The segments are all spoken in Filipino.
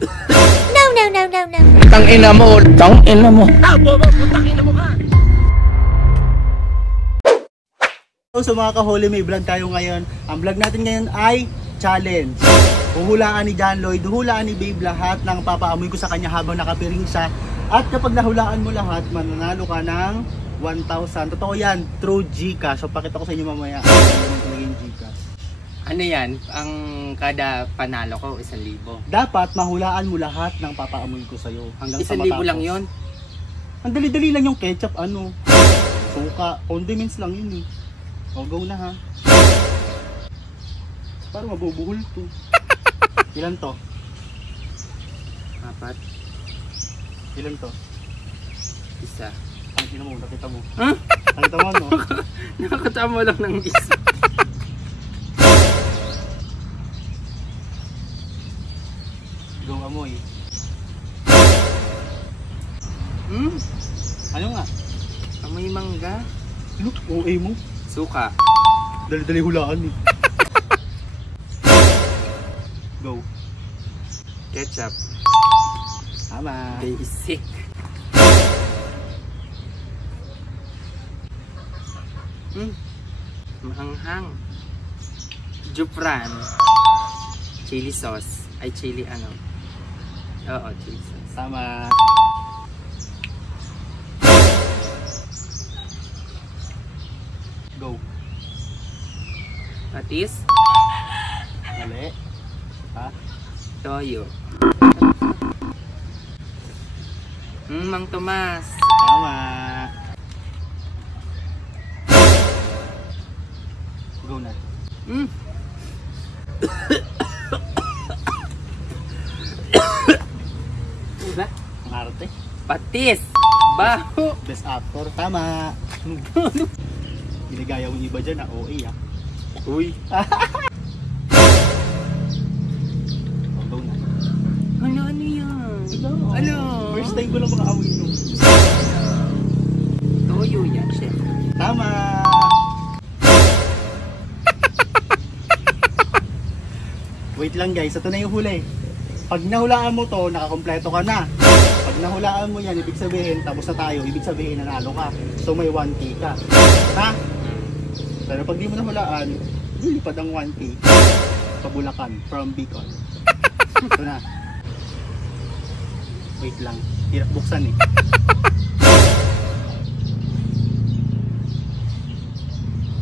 No, no, no, no, no. Tangina mo. Tangina mo. Tangina mo ka. So mga kahuli, may vlog tayo ngayon. Ang vlog natin ngayon ay challenge. Huhulaan ni John Lloyd, huhulaan ni Babe lahat ng papaamoy ko sa kanya habang nakapiring siya. At kapag nahulaan mo lahat, mananalo ka ng 1,000. Totoo yan, through Gcash. So pakita ko sa inyo mamaya naging Gcash. Ano yan? Ang kada panalo ko, 1,000. Dapat mahulaan mo lahat ng papaamoy ko sa'yo hanggang sa 1,000 matapos. lang yun? Ang dali-dali lang yung ketchup, suka, condiments lang yun eh. O, go na ha. Parang mabubuhol to. Ilan to? 4. Ilan to? 1. Ang ina mo, nakita mo. Huh? Nakita mo, no? Nakakatama lang ng 1. Go amoy. Ano nga? Amoy mangga. Look, OA mo. Suka. Dali-dali hulaan eh. Go. Ketchup. Tama. Basic. Mahanghang. Jufran. Chili sauce. Ay, chili ano. Oo, chili sauce. Tama. Go. Patis. Mali. Ha? Toyo. Mang Tomas. Tama. Go na. Diba? Ang arte. Patis. Baho. Best actor. Tama. Ginagaya mo yung iba dyan na OA ah. Uy. Go na. Ano yan? Ano? First time ko lang makaamoy nyo. Toyo yan, syempre. Tama. Wait lang guys, ito na yung huli. Pag nahulaan mo to, nakakompleto ka na. Pag nahulaan mo yan, ibig sabihin, tapos na tayo, ibig sabihin nanalo ka. So may 1K ka. Ha? Pero pag di mo nahulaan, lilipad ang 1K sa Bulacan from Bicol. Ito na. Wait lang, hirap buksan eh.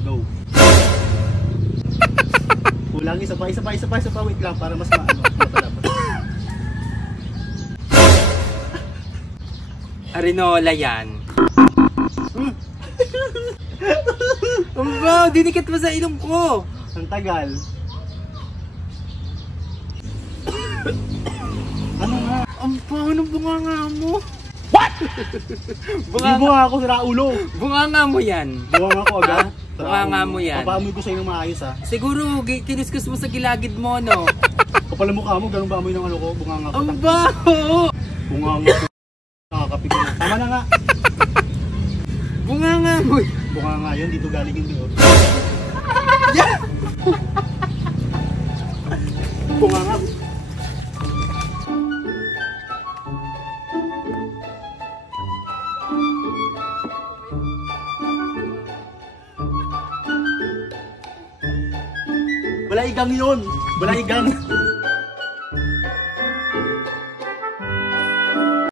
Go. Kulang, isa pa, wait lang para mas mapalabas. Arinola yan. Aba, dinikit mo sa ilong ko. Ang tagal. Ano nga? Ang paano bunganga mo? Hindi mo ako sira ulo. Bunganga mo yan. Buwang ako agad. Bunganga mo yan. Papaamoy ko sa'yo ng maayos ha. Siguro, kinuskus mo sa gilagid mo, no? Kapal ang mukha mo, ganun ba amoy ng ano ko? Bunganga ko. Ang baho! Bunganga ko. Nakakapit ko na. Tama na nga. Bunganga mo. Bunganga yun, dito galing yung biyo. Bunganga. Balaigang yun! Balaigang!